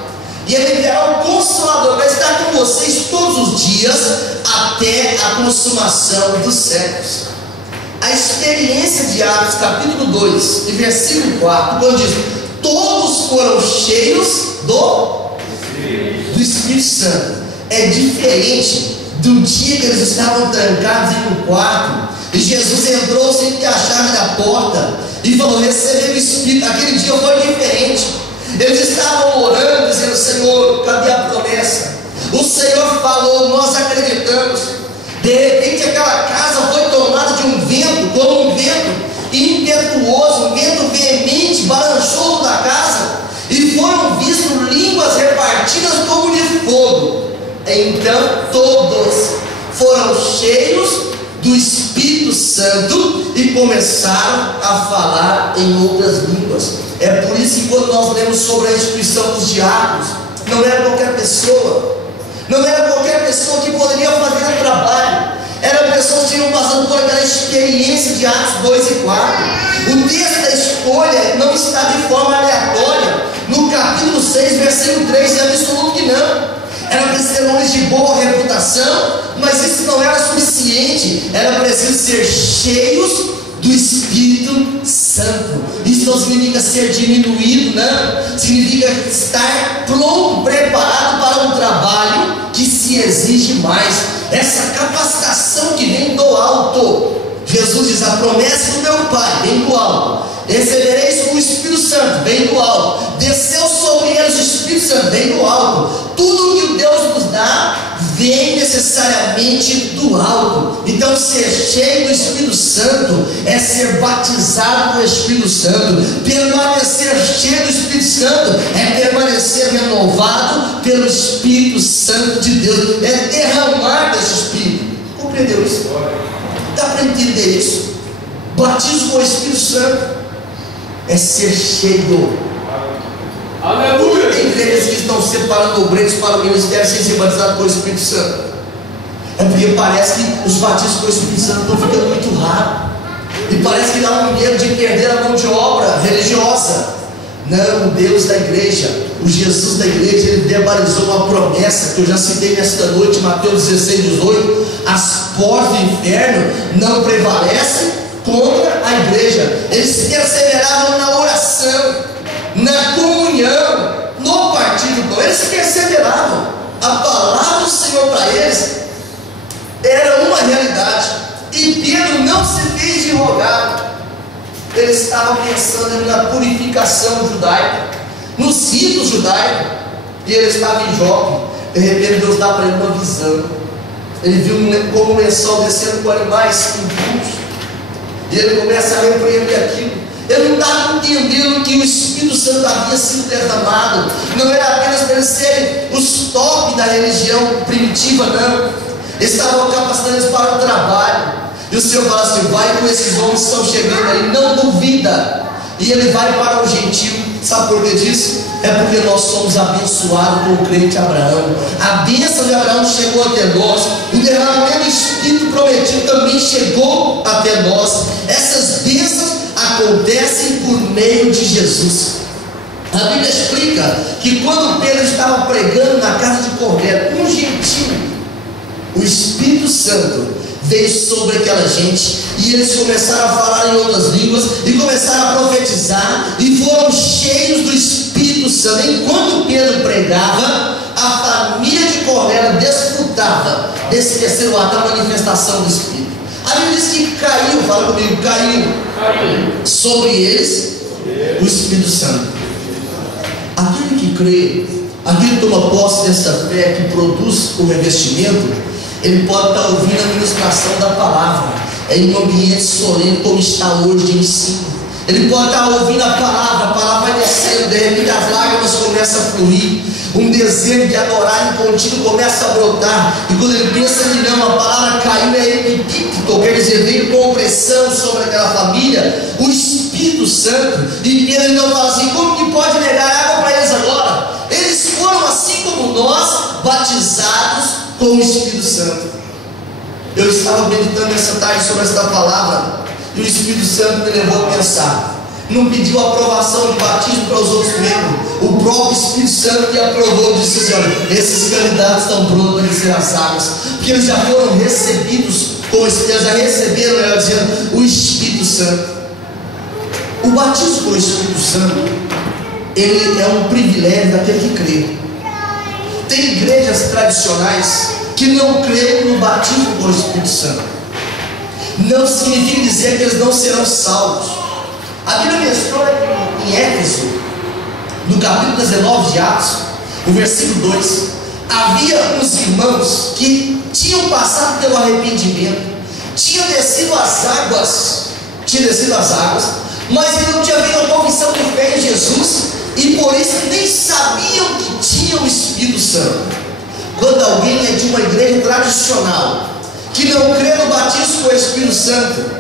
e Ele enviará o Consolador para estar com vocês todos os dias, até a consumação dos séculos. A experiência de Atos capítulo 2 e versículo 4, quando diz: todos foram cheios do Espírito Santo, é diferente do dia que eles estavam trancados em um quarto, e Jesus entrou sem ter a chave da porta, e falou: recebeu o Espírito. Aquele dia foi diferente. Eles estavam orando, dizendo: Senhor, cadê a promessa? O Senhor falou, nós acreditamos. De repente aquela casa foi tomada de um vento, como um vento impetuoso, um vento veemente, balançou toda a casa, e foram vistas línguas repartidas como de fogo. Então todos foram cheios do Espírito Santo e começaram a falar em outras línguas. É por isso que quando nós lemos sobre a instituição dos diáconos, não era qualquer pessoa, não era qualquer pessoa que poderia fazer o trabalho, eram pessoas que tinham passado por aquela experiência de Atos 2 e 4. O texto da escolha não está de forma aleatória. No capítulo 6, versículo 3, é absoluto que não. Era preciso ter homens de boa reputação, mas isso não era suficiente. Era preciso ser cheios do Espírito Santo. Isso não significa ser diminuído, não. Significa estar pronto, preparado para um trabalho que se exige mais. Essa capacitação que vem do alto. Jesus diz: a promessa do meu Pai vem do alto. Recebereis o Espírito Santo, vem do alto. Desceu sobre eles o Espírito Santo, vem do alto. Tudo que Deus nos dá vem necessariamente do alto. Então ser cheio do Espírito Santo é ser batizado com o Espírito Santo. Permanecer cheio do Espírito Santo é permanecer renovado pelo Espírito Santo de Deus, é derramar desse Espírito. Compreendeu isso? Dá para entender isso? Batismo com o Espírito Santo é ser cheio. Aleluia! Tem igrejas que estão separando obreiros para o ministério sem ser batizado com o Espírito Santo. É porque parece que os batismos com o Espírito Santo estão ficando muito raros. E parece que dá um medo de perder a mão de obra religiosa. Não, o Deus da igreja, o Jesus da igreja, ele verbalizou uma promessa que eu já citei nesta noite, Mateus 16, 18. As portas do inferno não prevalecem contra a igreja. Eles perseveravam na oração, na comunhão, no partido do pão. Eles perseveravam. A palavra do Senhor para eles era uma realidade. E Pedro não se fez de rogar. Ele estava pensando na purificação judaica, nos ritos judaicos. E ele estava em Jope. De repente Deus dá para ele uma visão. Ele viu como um lençol descendo com animais impuros. E ele começa a repreender aquilo. Ele não estava entendendo que o Espírito Santo havia sido derramado. Não era apenas para eles serem os top da religião primitiva, não. Eles estavam capacitando eles para o trabalho. E o Senhor fala assim: vai com esses homens que estão chegando aí, não duvida. E ele vai para o gentio. Sabe por que disso? É porque nós somos abençoados com o crente Abraão. A bênção de Abraão chegou até nós. O derramamento do Espírito prometido também chegou até nós. Essas bênçãos acontecem por meio de Jesus. A Bíblia explica que quando Pedro estava pregando na casa de Cornélio, um gentio, o Espírito Santo veio sobre aquela gente, e eles começaram a falar em outras línguas, e começaram a profetizar, e foram cheios do Espírito Santo. Enquanto Pedro pregava, a família de Cornélio desfrutava desse terceiro ato, da manifestação do Espírito. A Bíblia diz que caiu, fala comigo, caiu sobre eles o Espírito Santo. Aquele que crê, aquele que toma posse dessa fé, que produz o revestimento, ele pode estar ouvindo a ministração da palavra em um ambiente solene como está hoje de ensino. Ele pode estar ouvindo a palavra vai descendo, de repente as lágrimas começam a fluir, um desejo de adorar em contínuo começa a brotar, e quando ele pensa que não, a palavra caiu, é epíptico, quer dizer, veio com pressão sobre aquela família, o Espírito Santo. E Pedro então fala assim: como que pode negar água para eles agora? Eles foram, assim como nós, batizados com o Espírito Santo. Eu estava meditando essa tarde sobre esta palavra, e o Espírito Santo me levou a pensar. Não pediu aprovação de batismo para os outros membros. O próprio Espírito Santo que aprovou, disse assim: olha, esses candidatos estão prontos para descer as águas, porque eles já foram recebidos com eles já receberam, melhor dizendo, o Espírito Santo. O batismo com o Espírito Santo, ele é um privilégio daquele que crê. Tem igrejas tradicionais que não creem no batismo com o Espírito Santo. Não significa dizer que eles não serão salvos. A Bíblia menciona em Éfeso, no capítulo 19 de Atos, no versículo 2, havia uns irmãos que tinham passado pelo arrependimento, tinham descido as águas, mas eles não tinham vindo a confissão de fé em Jesus, e por isso nem sabiam que tinham o Espírito Santo. Quando alguém é de uma igreja tradicional, que não crê no batismo com o Espírito Santo,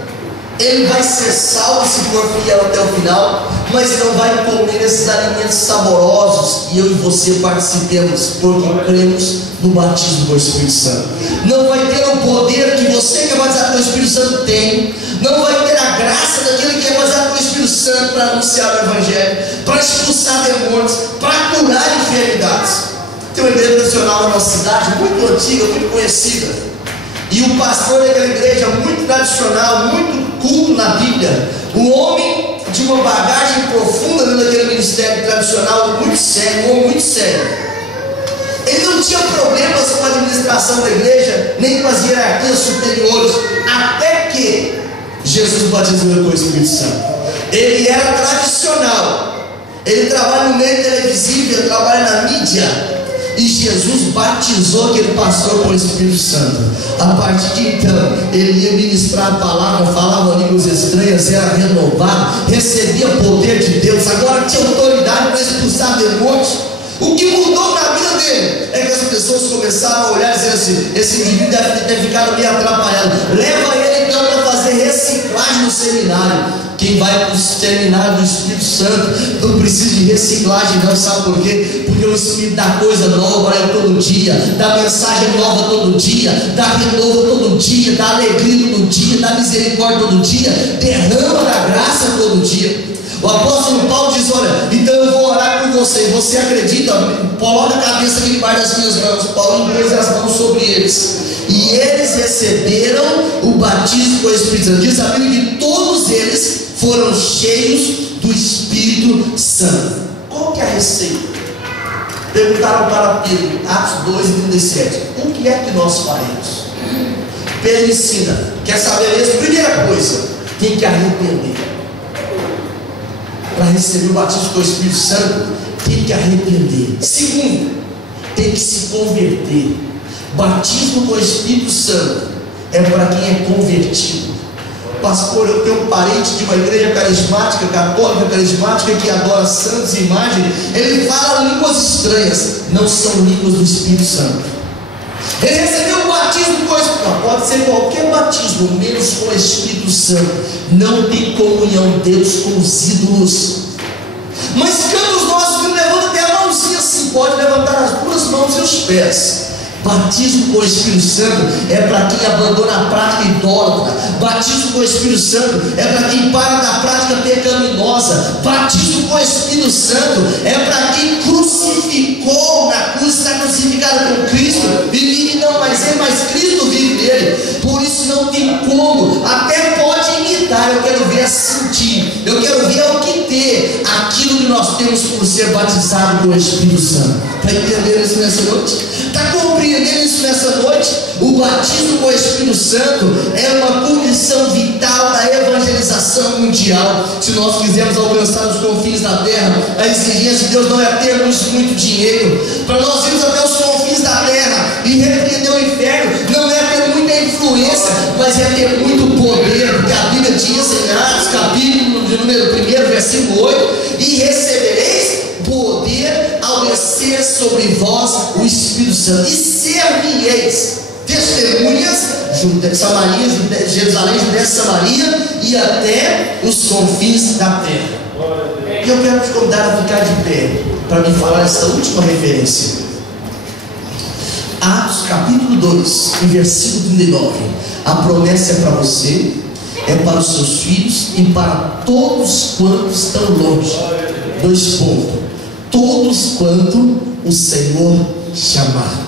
ele vai ser salvo se for fiel até o final, mas não vai comer esses alimentos saborosos que eu e você participemos, porque cremos no batismo com o Espírito Santo. Não vai ter o poder que você que é batizado com o Espírito Santo tem, não vai ter a graça daquele que é batizado com o Espírito Santo para anunciar o Evangelho, para expulsar demônios, para curar enfermidades. Tem uma igreja tradicional na nossa cidade, muito antiga, muito conhecida, e o pastor daquela igreja, muito tradicional, muito culto na Bíblia, um homem de uma bagagem profunda dentro daquele ministério tradicional, muito sério, um homem muito sério. Ele não tinha problemas com a administração da igreja, nem com as hierarquias superiores, até que Jesus batizou com o Espírito Santo. Ele era tradicional, ele trabalha no meio televisivo, ele trabalha na mídia, e Jesus batizou aquele pastor com o Espírito Santo. A partir de então, ele ia ministrar a palavra, falava línguas estranhas, era renovado, recebia poder de Deus, agora tinha autoridade para expulsar demônios. O que mudou na vida dele é que as pessoas começaram a olhar e dizer assim: esse indivíduo deve ter ficado meio atrapalhado, leva ele então para fazer reciclagem no seminário. Quem vai para o seminário do Espírito Santo não precisa de reciclagem, não. Sabe por quê? Porque o Espírito dá coisa nova para ele todo dia, dá mensagem nova todo dia, dá renovo todo dia, dá alegria todo dia, dá misericórdia todo dia, derrama da graça todo dia. O apóstolo Paulo diz: olha, então eu vou orar por você. Você acredita? Coloca a cabeça aqui debaixo das minhas mãos. Paulo impôs as mãos sobre eles, e eles receberam o batismo com o Espírito Santo. Diz a Bíblia que todos eles foram cheios do Espírito Santo. Qual que é a receita? Perguntaram para Pedro, Atos 2:37, o que é que nós faremos? Pedro ensina, quer saber mesmo? Primeira coisa, tem que arrepender. Para receber o batismo com o Espírito Santo, tem que arrepender. Segundo, tem que se converter. Batismo com o Espírito Santo é para quem é convertido. Pastor, eu tenho um parente de uma igreja carismática, católica carismática, que adora santos e imagens. Ele fala línguas estranhas. Não são línguas do Espírito Santo. Ele recebeu o batismo com o Espírito Santo. Pode ser qualquer batismo, menos com o Espírito Santo. Não tem comunhão Deus com os ídolos. Mas quando os nossos filhos levantam até a mãozinha assim, pode levantar as duas mãos e os pés. Batismo com o Espírito Santo é para quem abandona a prática idólatra. Batismo com o Espírito Santo é para quem para da prática pecaminosa. Batismo com o Espírito Santo é para quem crucificou na cruz, está crucificado com Cristo, e vive não mais ele, mas Cristo vive nele. Por isso não tem como, até pode imitar. Eu quero ver sentir, eu quero ver o que ter aquilo que nós temos por ser batizado com o Espírito Santo. Está entendendo isso nessa noite? Está compreendendo isso nessa noite? O batismo com o Espírito Santo é uma condição vital da evangelização mundial. Se nós quisermos alcançar os confins da terra, a exigência de Deus não é termos muito dinheiro. Para nós irmos até os confins da terra e repreender o inferno, não é ter muita influência, mas é ter muito poder. Porque a Bíblia diz em Atos, capítulo de número 1, versículo 8: e recebereis poder ao descer sobre vós o Espírito Santo, e servireis testemunhas, Samaria, Jerusalém, Judéia, Samaria e até os confins da terra. E eu quero te convidar a ficar de pé para me falar essa última referência. Atos capítulo 2, versículo 39. A promessa é para você, é para os seus filhos e para todos quantos estão longe. 2 pontos. Todos quanto o Senhor chamar.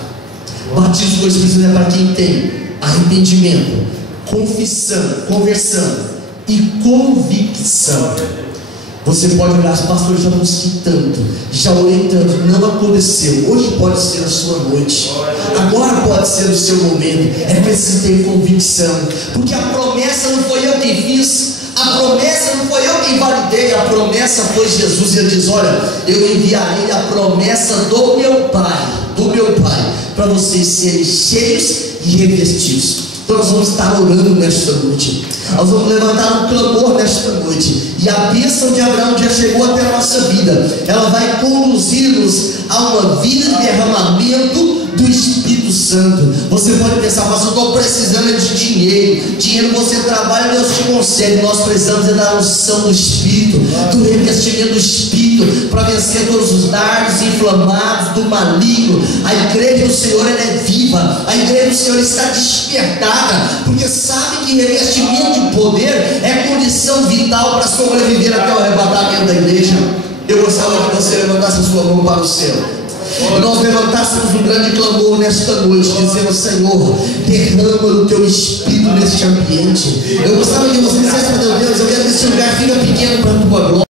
Batismo com o Espírito Santo é para quem tem arrependimento, confissão, conversão e convicção. Você pode olhar, pastor, já busquei tanto, já orei tanto, não aconteceu. Hoje pode ser a sua noite, agora pode ser o seu momento. É preciso ter convicção, porque a promessa não foi eu quem fiz, a promessa não foi eu quem validei, a promessa foi Jesus. E ele diz: olha, eu enviarei a promessa do meu Pai, para vocês serem cheios e revestidos. Então nós vamos estar orando nesta noite, nós vamos levantar um clamor nesta noite, e a bênção de Abraão já chegou até a nossa vida. Ela vai conduzir-nos a uma vida de derramamento do Espírito Santo. Você pode pensar: mas eu estou precisando de dinheiro. Dinheiro você trabalha, Deus te concede. Nós precisamos da unção do Espírito, do revestimento do Espírito, para vencer todos os dardos inflamados do maligno. A igreja do Senhor, ela é viva, a igreja do Senhor está despertada, porque sabe que revestimento de poder é condição vital para sobreviver até o arrebatamento da igreja. Eu gostaria que você levantasse a sua mão para o céu e nós levantássemos um grande clamor nesta noite, dizendo: Senhor, derrama o teu Espírito neste ambiente. Eu gostaria que você dissesse para Deus: eu quero que esse lugar fique pequeno para a tua glória.